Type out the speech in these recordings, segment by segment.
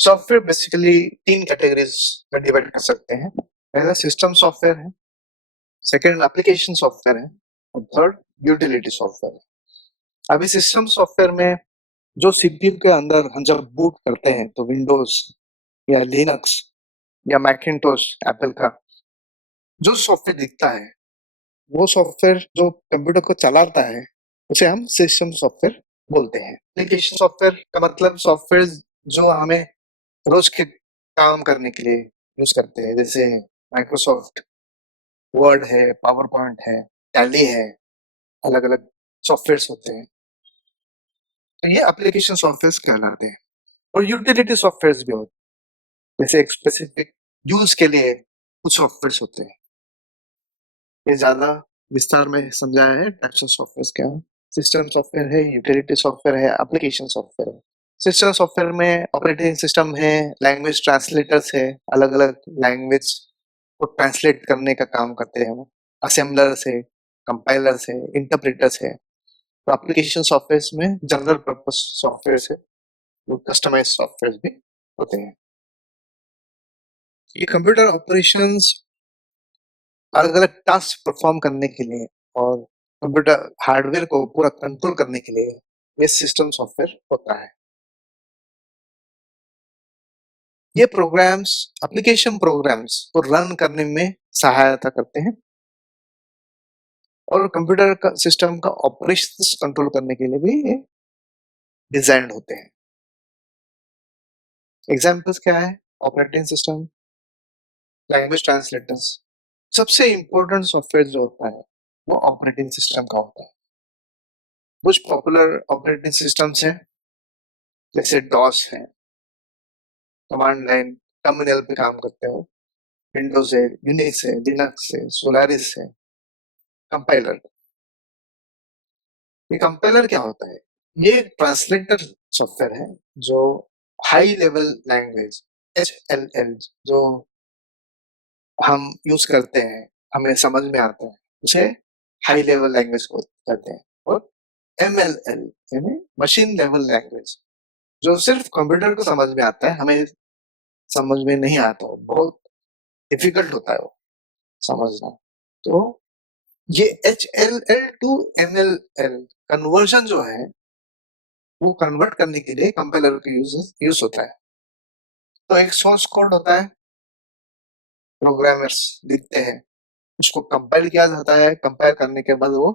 Software basically 3 categories में divide कर सकते हैं। पहला सिस्टम सॉफ्टवेयर है, सेकंड एप्लीकेशन सॉफ्टवेयर है और थर्ड यूटिलिटी सॉफ्टवेयर है। अभी सिस्टम सॉफ्टवेयर में जो सीपीयू के अंदर हम जब बूट करते हैं तो विंडोज या लिनक्स या मैकिन्टोश एप्पल का जो सॉफ्टवेयर दिखता है, वो सॉफ्टवेयर जो कंप्यूटर को चलाता है उसे हम सिस्टम सॉफ्टवेयर बोलते हैं। एप्लीकेशन सॉफ्टवेयर का मतलब सॉफ्टवेयर जो हमें रोज के काम करने के लिए यूज करते हैं, जैसे माइक्रोसॉफ्ट वर्ड है, पावर पॉइंट है, टैली है, अलग अलग सॉफ्टवेयर होते हैं, तो ये एप्लीकेशन सॉफ्टवेयर कहलाते हैं। और यूटिलिटी सॉफ्टवेयर भी होते हैं, जैसे एक स्पेसिफिक यूज के लिए कुछ सॉफ्टवेयर होते हैं। ये ज्यादा विस्तार में समझाया है टाइप्स ऑफ सॉफ्टवेयर क्या है। सिस्टम सॉफ्टवेयर है, यूटिलिटी सॉफ्टवेयर है, एप्लीकेशन सॉफ्टवेयर है। सिस्टम सॉफ्टवेयर में ऑपरेटिंग सिस्टम है, लैंग्वेज ट्रांसलेटर्स है, अलग अलग लैंग्वेज को ट्रांसलेट करने का काम करते हैं वो, असेंबलर्स है, कंपाइलर्स है, इंटरप्रेटर्स है। तो एप्लीकेशन सॉफ्टवेयर में जनरल पर्पस सॉफ्टवेयर है, वो कस्टमाइज सॉफ्टवेयर भी होते हैं। ये कंप्यूटर ऑपरेशंस अलग अलग टास्क परफॉर्म करने के लिए और कंप्यूटर हार्डवेयर को पूरा कंट्रोल करने के लिए ये सिस्टम सॉफ्टवेयर होता है। ये प्रोग्राम्स एप्लीकेशन प्रोग्राम्स को रन करने में सहायता करते हैं और कंप्यूटर का सिस्टम का ऑपरेशंस कंट्रोल करने के लिए भी ये डिजाइन होते हैं। एग्जांपल्स क्या है? Operating system, language translators. सबसे इंपॉर्टेंट सॉफ्टवेयर जो होता है वो ऑपरेटिंग सिस्टम का होता है। कुछ पॉपुलर ऑपरेटिंग सिस्टम्स हैं, जैसे डॉस है, कमांड लाइन टर्मिनल पे काम करते हो, विंडोज है, यूनिक्स है, लिनक्स है, सोलारिस है। कंपाइलर, ये कंपाइलर क्या होता है? ये ट्रांसलेटर सॉफ्टवेयर है जो हाई लेवल लैंग्वेज HLL जो हम यूज करते हैं, हमें समझ में आता है, उसे हाई लेवल लैंग्वेज को कहते हैं। और MLL यानी मशीन लेवल लैंग्वेज जो सिर्फ कंप्यूटर को समझ में आता है, हमें समझ में नहीं आता, बहुत डिफिकल्ट होता है वो समझना। तो ये HLL टू MLL कन्वर्जन जो है वो कन्वर्ट करने के लिए कंपाइलर का यूज होता है। तो एक सोर्स कोड होता है, प्रोग्रामर्स लिखते हैं, उसको कंपाइल किया जाता है, कंपाइल करने के बाद वो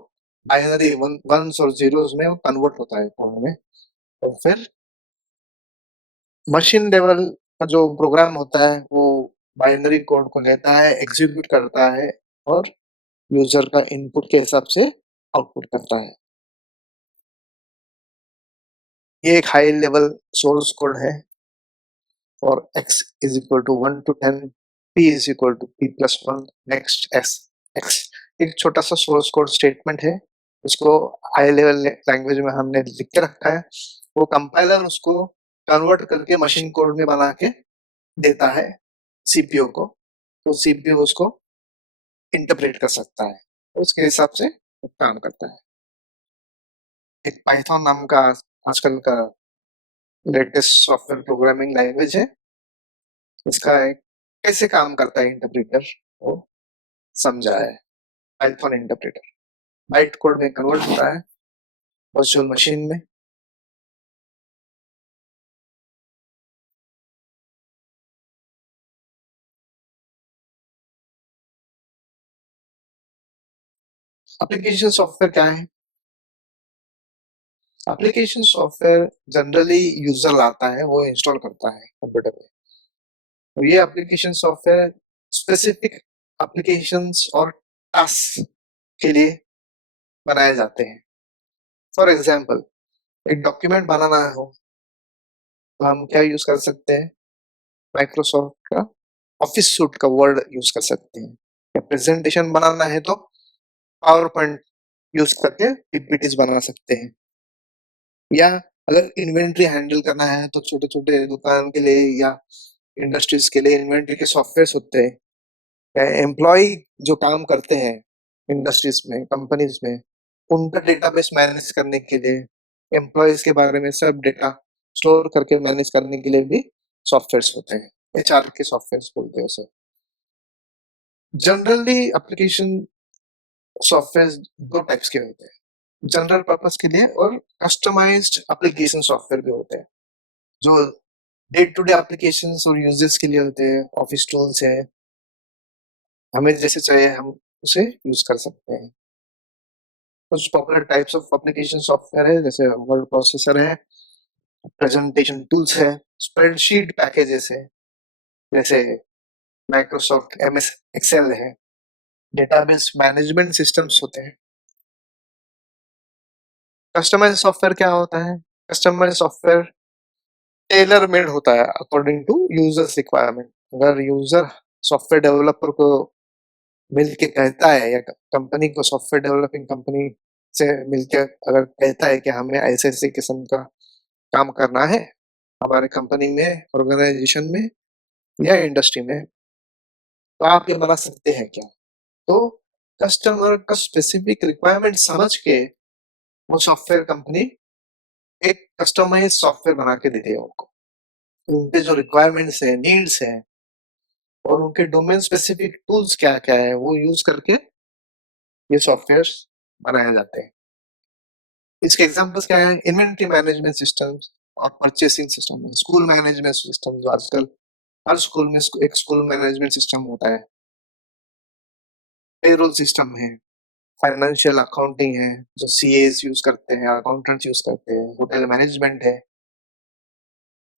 बाइनरी वंस और जीरोस में वो कन्वर्ट होता है कोड में। और फिर मशीन लेवल का जो प्रोग्राम होता है वो बाइनरी कोड को लेता है, एग्जीक्यूट करता है और यूजर का इनपुट के हिसाब से आउटपुट करता है। ये एक हाई लेवल सोर्स कोड है और x is equal to 1 to 10, p is equal to p plus 1, next x एक छोटा सा सोर्स कोड स्टेटमेंट है, उसको हाई लेवल लैंग्वेज में हमने लिख के रखा है। वो कंपाइलर उसको कन्वर्ट करके मशीन कोड में बना के देता है सीपीयू को, तो सीपीयू उसको इंटरप्रेट कर सकता है, उसके हिसाब से काम करता है। एक पाइथन नाम का आजकल का लेटेस्ट सॉफ्टवेयर प्रोग्रामिंग लैंग्वेज है, इसका एक कैसे काम करता है इंटरप्रेटर वो समझा है। पाइथन इंटरप्रेटर बाइट कोड में कन्वर्ट होता है वर्चुअल मशीन में। एप्लीकेशन सॉफ्टवेयर क्या है? एप्लीकेशन सॉफ्टवेयर जनरली यूजर लाता है, वो इंस्टॉल करता है कंप्यूटर में, और ये एप्लीकेशन सॉफ्टवेयर स्पेसिफिक एप्लीकेशंस और टास्क के लिए बनाए जाते हैं। फॉर एग्जांपल, एक डॉक्यूमेंट बनाना हो तो हम क्या यूज कर सकते हैं? माइक्रोसॉफ्ट का ऑफिस सूट का वर्ड यूज कर सकते हैं। या प्रेजेंटेशन बनाना है तो पावर पॉइंट यूज करके पीपीटीज बना सकते हैं। या अगर इन्वेंट्री हैंडल करना है तो छोटे छोटे दुकान के लिए या इंडस्ट्रीज के लिए इन्वेंट्री के सॉफ्टवेयर होते हैं। या एम्प्लॉय जो काम करते हैं इंडस्ट्रीज में, कंपनीज में, उनका डेटाबेस मैनेज करने के लिए, एम्प्लॉयज के बारे में सब डेटा स्टोर करके मैनेज करने के लिए भी सॉफ्टवेयर्स होते हैं, एचआर के सॉफ्टवेयर्स बोलते हैं उसे। जनरली एप्लीकेशन सॉफ्टवेयर दो टाइप्स के होते हैं, जनरल पर्पस के लिए और कस्टमाइज्ड एप्लीकेशन सॉफ्टवेयर भी होते हैं, जो डे टू डे एप्लीकेशंस और यूजर्स के लिए होते हैं। ऑफिस टूल्स है, हमें जैसे चाहिए हम उसे यूज कर सकते हैं। कुछ popular types of application software है, जैसे वर्ड प्रोसेसर है, प्रेजेंटेशन टूल्स है, स्प्रेडशीट पैकेजेस है, जैसे माइक्रोसॉफ्ट एमएस एक्सेल है, डेटाबेस मैनेजमेंट सिस्टम्स होते हैं। कस्टमाइज सॉफ्टवेयर क्या होता है? कस्टमाइज सॉफ्टवेयर टेलर मेड होता है अकॉर्डिंग टू यूजर्स रिक्वायरमेंट। अगर यूजर सॉफ्टवेयर डेवलपर को मिल के कहता है, या कंपनी को सॉफ्टवेयर डेवलपिंग कंपनी से मिलकर अगर कहता है कि हमें ऐसे ऐसे किस्म का काम करना है हमारे कंपनी में, ऑर्गेनाइजेशन में या इंडस्ट्री में, तो आप ये बना सकते हैं क्या? तो कस्टमर का स्पेसिफिक रिक्वायरमेंट समझ के वो सॉफ्टवेयर कंपनी एक कस्टमाइज सॉफ्टवेयर बना के देती है उनको। उनके जो रिक्वायरमेंट्स है, नीड्स है और उनके डोमेन स्पेसिफिक टूल्स क्या क्या है, वो यूज करके ये सॉफ्टवेयर बनाए जाते हैं। इसके एग्जांपल्स क्या है? इन्वेंटरी मैनेजमेंट सिस्टम्स और purchasing system, school management system, जो आजकल हर स्कूल में एक स्कूल मैनेजमेंट सिस्टम होता है, पेरोल सिस्टम है, फाइनेंशियल अकाउंटिंग है जो सीएस यूज करते हैं, अकाउंटेंट्स यूज करते हैं, होटल मैनेजमेंट है,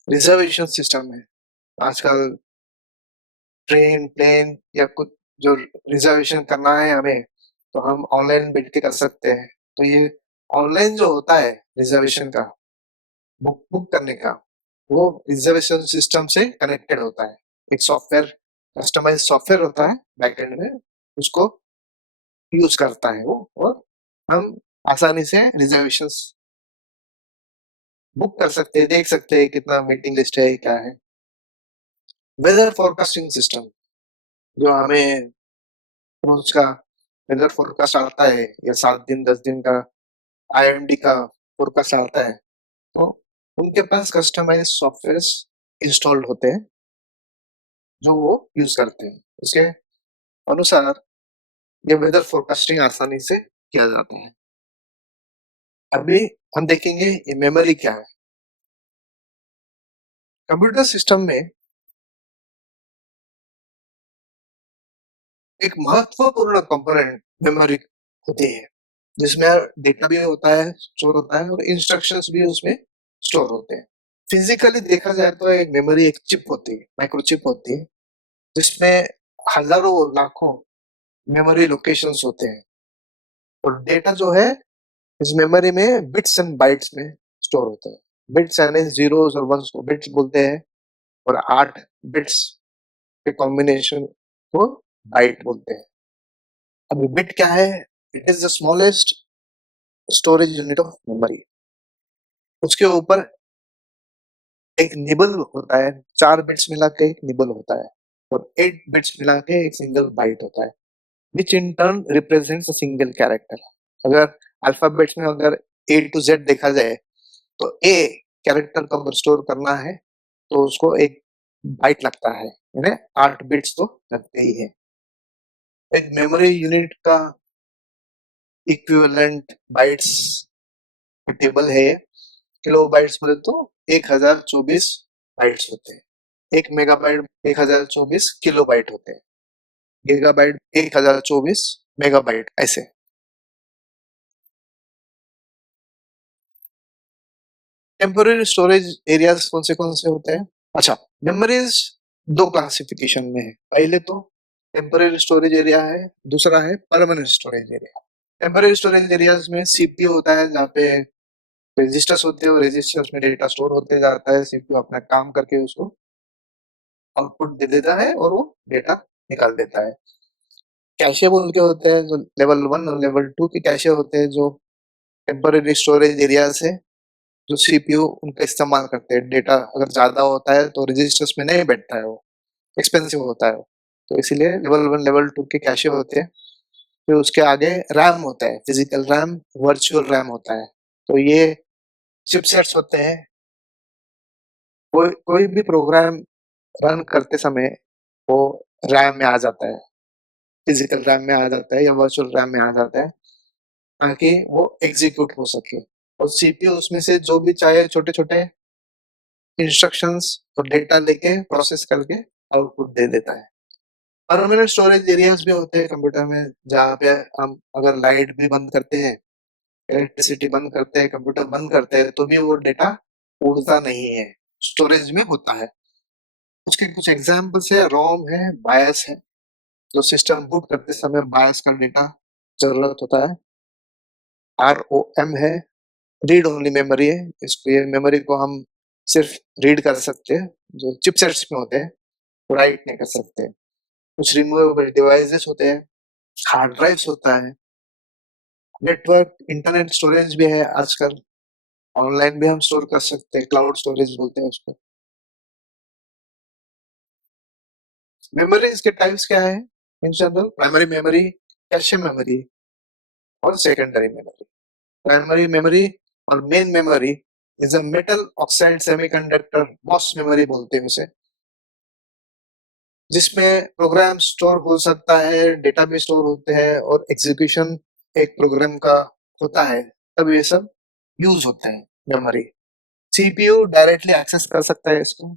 रिजर्वेशन सिस्टम है। आजकल ट्रेन, प्लेन या कुछ जो रिजर्वेशन करना है हमें, तो हम ऑनलाइन बैठ के कर सकते हैं। तो ये ऑनलाइन जो होता है रिजर्वेशन का, बुक बुक करने का, वो रिजर्वेशन सिस्टम से कनेक्टेड होता है। एक सॉफ्टवेयर, कस्टमाइज सॉफ्टवेयर होता है बैकएंड में, उसको यूज करता है वो, और हम आसानी से रिजर्वेशंस बुक कर सकते हैं, देख सकते हैं कितना वेटिंग लिस्ट है, क्या है। वेदर फोरकास्टिंग सिस्टम, जो हमें रोज का वेदर फोरकास्ट आता है, या 7 दिन 10 दिन का आईएमडी का फोरकास्ट आता है, तो उनके पास कस्टमाइज सॉफ्टवेयर इंस्टॉल्ड होते हैं जो वो यूज करते हैं। उसके अनुसार ये वेदर फोरकास्टिंग आसानी से किया जाता है। अभी हम देखेंगे ये मेमोरी क्या है। कंप्यूटर सिस्टम में एक महत्वपूर्ण कंपोनेंट मेमोरी होती है, जिसमें डेटा भी होता है, स्टोर होता है, और इंस्ट्रक्शंस भी उसमें स्टोर होते हैं। फिजिकली देखा जाए तो एक मेमोरी एक चिप होती है, माइक्रोचिप होती है, जिसमें हजारों लाखों मेमोरी लोकेशंस होते हैं, और डेटा जो है इस मेमोरी में बिट्स एंड बाइट्स में स्टोर होता है। बिट्स यानी जीरोस और वंस को बिट्स बोलते हैं, और 8 बिट्स के कॉम्बिनेशन को बाइट बोलते हैं। अब बिट क्या है? It is the smallest storage unit of memory. उसके ऊपर एक निबल होता है, 4 बिट्स मिला के एक निबल होता है, और 8 बिट्स मिला के एक सिंगल बाइट होता है, which in turn represents a single character. अगर अल्फाबेट्स में अगर ए टू जेड देखा जाए, तो ए कैरेक्टर को अगर स्टोर करना है तो उसको एक बाइट लगता है, यानी 8 बिट्स तो लगते ही है। एक मेमोरी यूनिट का इक्विवेलेंट बाइट्स टेबल है, किलो बाइट्स बोले तो 1024 बाइट्स होते हैं। 1 मेगाबाइट 1024 किलो बाइट होते हैं, गीगाबाइट 1024 मेगाबाइट, ऐसे। टेम्पोररी स्टोरेज एरियाज कौन से होते हैं? अच्छा, मेमोरीज दो क्लासिफिकेशन में है। पहले तो टेम्पोररी स्टोरेज एरिया है, दूसरा है permanent storage area. Temporary storage areas में सीपीयू होता है, जहाँ पे रजिस्टर्स होते हैं, और रजिस्टर्स में डेटा स्टोर होते जाता है। सीपीयू अपना काम करके उसको आउटपुट दे देता है और वो डेटा निकाल देता है। कैशे बोल के होते हैं, जो लेवल 1 और लेवल 2 के कैशे होते हैं, जो टेम्पोररी स्टोरेज एरियाज है, जो सीपीयू उनका इस्तेमाल करते हैं। डेटा अगर ज्यादा होता है तो रजिस्टर्स में नहीं बैठता है, वो एक्सपेंसिव होता है वो, तो इसीलिए लेवल 1 लेवल 2 के कैशे होते हैं। फिर उसके आगे रैम होता है, फिजिकल रैम, वर्चुअल रैम होता है। तो ये चिपसेट्स होते हैं, कोई भी प्रोग्राम रन करते समय वो रैम में आ जाता है, फिजिकल रैम में आ जाता है या वर्चुअल रैम में आ जाता है, ताकि वो एग्जीक्यूट हो सके। और सीपीयू उसमें से जो भी चाहे छोटे छोटे इंस्ट्रक्शंस और डेटा लेके प्रोसेस करके आउटपुट दे देता है। परमानेंट स्टोरेज एरियाज भी होते हैं कंप्यूटर में, जहाँ पे हम अगर लाइट भी बंद करते हैं, इलेक्ट्रिसिटी बंद करते हैं, कंप्यूटर बंद करते हैं, तो भी वो डेटा उड़ता नहीं है, स्टोरेज में होता है। उसके कुछ एग्जाम्पल्स है, रोम है, बायस है। जो सिस्टम बूट करते समय बायस का डेटा जरूरत होता है। ROM है, रीड ओनली मेमोरी है। इसको ये मेमोरी को हम सिर्फ रीड कर सकते हैं, जो चिपसेट्स में होते हैं, राइट नहीं कर सकते। कुछ रिमूवेबल डिवाइसेस होते हैं, हार्ड ड्राइव्स होता है, नेटवर्क इंटरनेट स्टोरेज भी है आजकल, ऑनलाइन भी हम स्टोर कर सकते हैं, क्लाउड स्टोरेज बोलते हैं उसको। मेमोरीज के टाइप्स क्या है in general? Primary memory, cache memory और सेकेंडरी मेमोरी। प्राइमरी मेमोरी और main memory is a metal oxide semiconductor boss memory बोलते हैं उसे, जिसमें प्रोग्राम स्टोर हो सकता है, डेटा भी स्टोर होते हैं और एग्जीक्यूशन एक प्रोग्राम का होता है, तब ये सब यूज होते हैं मेमोरी। सीपीयू डायरेक्टली एक्सेस कर सकता है इसको,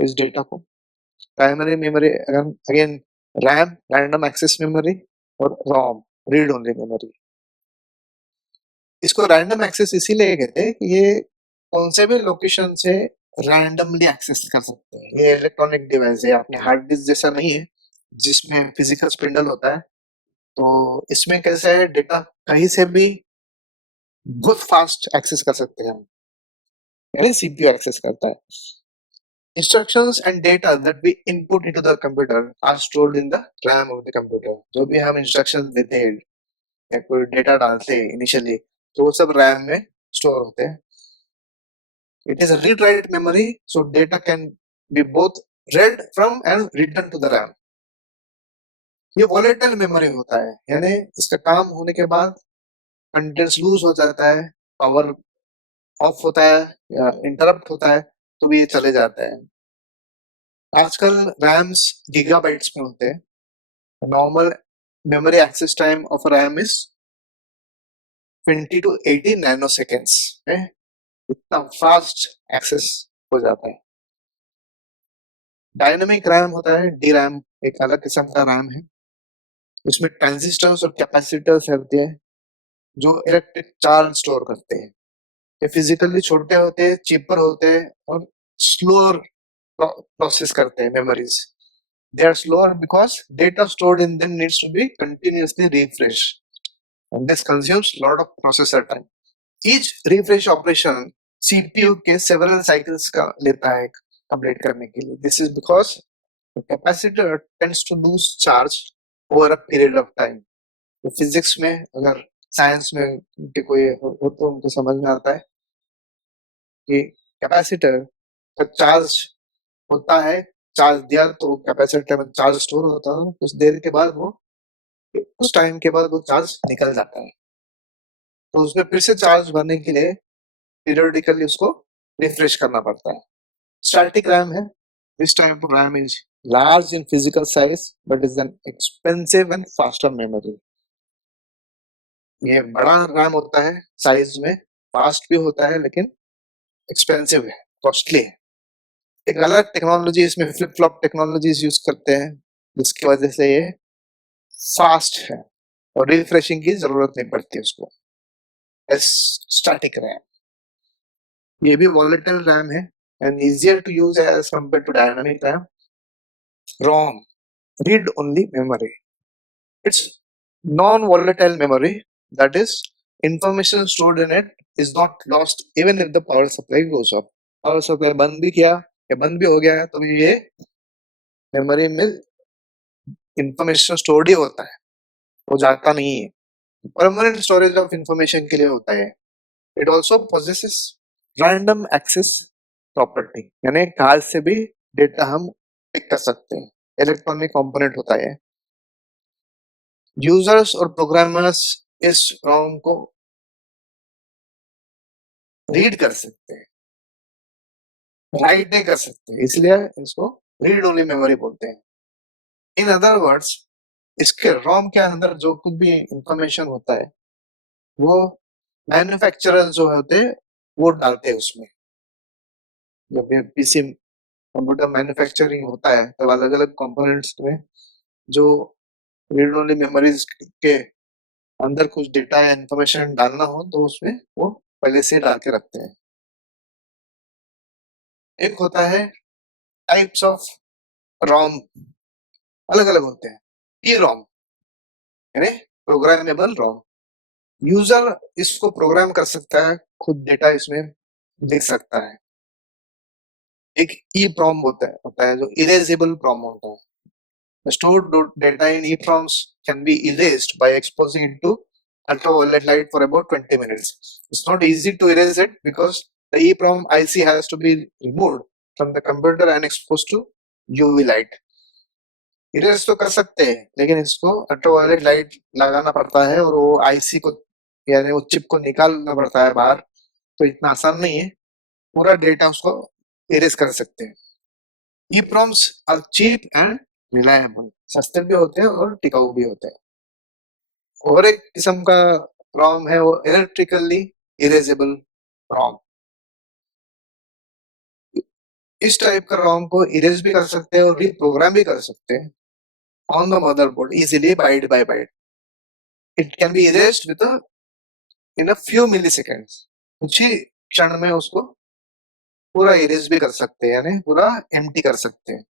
इस डेटा को। Primary memory again RAM, random access memory, और रोम, रीड ओनली मेमोरी। इसको रैंडम एक्सेस इसीलिए कहते हैं कि ये कौन से भी लोकेशन से रैंडमली एक्सेस कर सकते हैं। ये इलेक्ट्रॉनिक डिवाइस है, अपने हार्ड डिस्क जैसा नहीं है जिसमें फिजिकल स्पिंडल होता है। तो इसमें कैसे है, डेटा कहीं से भी बहुत फास्ट एक्सेस कर सकते हैं हम, यानी सीपीयू एक्सेस करता है। Instructions and data that we input into the computer are stored in the RAM of the computer. जो भी हम instructions देते हैं या कोई डेटा डालते हैं इनिशियली, तो वो सब रैम में स्टोर होते हैं। It is a read-write memory, so data can be both read from and written to the RAM. ये volatile memory होता है, यानी इसका काम होने के बाद कंटेंट्स लूज हो जाता है, पावर ऑफ होता है या इंटरप्ट होता है, तो भी ये चले जाता है। आजकल रैम्स गीगाबाइट्स में होते हैं। Normal memory access time of RAM is 20 to 80 nanoseconds. इतना फास्ट एक्सेस हो जाता है। डायनामिक रैम होता है, डी रैम एक अलग किस्म का रैम है। उसमें ट्रांजिस्टर्स और कैपेसिटर्स होते हैं जो इलेक्ट्रिक चार्ज स्टोर करते हैं। ये फिजिकली छोटे होते हैं, चीपर होते हैं और स्लोअर प्रोसेस करते हैं memories. They are slower because data stored in them needs to be continuously refreshed, and this consumes a lot of processor time. Each refresh operation CPU के several cycles का लेता है complete करने के लिए. This is because the capacitor tends to lose charge over a period of time. तो physics में अगर साइंस में उनके कोई हो तो उनको समझ में आता है कि कैपेसिटर का चार्ज होता है, चार्ज दिया तो कैपेसिटर में चार्ज स्टोर होता है, कुछ देर के बाद वो उस टाइम के बाद वो चार्ज निकल जाता है, तो उसमें फिर से चार्ज भरने के लिए पीरियोडिकली उसको रिफ्रेश करना पड़ता है। स्टैटिक रैम है, this type of RAM is large in physical size but is an expensive and faster memory. ये बड़ा रैम होता है साइज में, फास्ट भी होता है लेकिन एक्सपेंसिव है, कॉस्टली है। एक अलग टेक्नोलॉजी इसमें फ्लिप फ्लॉप टेक्नोलॉजीज यूज करते हैं, जिसकी वजह से ये फास्ट है और रिफ्रेशिंग की जरूरत नहीं पड़ती उसको। स्टैटिक रैम, ये भी वॉलेटाइल रैम है and easier to use as compare to dynamic RAM. ROM, read only memory. It's non-volatile memory, that is, information stored in it is not lost even if the power supply goes off. Power supply बंद भी किया या बंद भी हो गया तो ये मेमोरी में इंफॉर्मेशन स्टोर्ड ही होता है, वो जाता नहीं है। परमानेंट स्टोरेज ऑफ इंफॉर्मेशन के लिए होता है। It also possesses random access property, यानी कहाँ से भी डेटा हम पिक कर सकते हैं। इलेक्ट्रॉनिक कंपोनेंट होता है। यूजर्स और प्रोग्रामर्स इस रॉम को रीड कर सकते हैं, राइट नहीं कर सकते, इसलिए इसको रीड ओनली मेमोरी बोलते हैं। इन अदर वर्ड्स, इसके रोम के अंदर जो कुछ भी इंफॉर्मेशन होता है वो मैन्युफैक्चरर जो होते हैं वो डालते हैं उसमें। जब ये पीसी कंप्यूटर मैन्युफैक्चरिंग होता है तब अलग अलग कंपोनेंट्स में जो रीड ओनली मेमोरीज के अंदर कुछ डेटा या इंफॉर्मेशन डालना हो तो उसमें वो पहले से डाल के रखते हैं। एक होता है टाइप्स ऑफ रोम, अलग अलग होते हैं। ई रोम यानी प्रोग्रामेबल रोम, यूजर इसको प्रोग्राम कर सकता है, खुद डेटा इसमें लिख सकता है। एक ई प्रॉम होता है जो इरेजेबल प्रॉम होता है। The stored data in EEPROMs can be erased by exposing it to ultraviolet light for about 20 minutes. It's not easy to erase it because the EEPROM IC has to be removed from the computer and exposed to UV light. Erase तो कर सकते हैं लेकिन इसको ultraviolet light लगाना पड़ता है और वो आईसी को यानी वो चिप को निकालना पड़ता है बाहर, तो इतना आसान नहीं है पूरा डेटा उसको इरेज कर सकते हैं। EEPROMs are cheap and reliable, सस्ते भी होते हैं और टिकाऊ भी होते हैं। और एक किस्म का ROM है वो इलेक्ट्रिकली इरेजेबल ROM। इस टाइप का ROM को इरेज भी कर सकते हैं और रिप्रोग्राम भी कर सकते हैं on the motherboard easily byte by byte. It can be erased with in a few milliseconds. कुछ ही क्षण में उसको पूरा इरेज भी कर सकते हैं यानी पूरा एम्प्टी कर सकते हैं।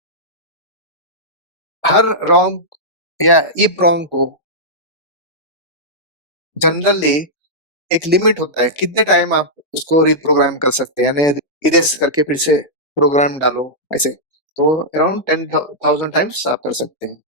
हर ROM या EEPROM को जनरली एक लिमिट होता है कितने टाइम आप उसको रिप्रोग्राम कर सकते हैं, यानी इरेज करके फिर से प्रोग्राम डालो ऐसे, तो अराउंड 10,000 टाइम्स आप कर सकते हैं।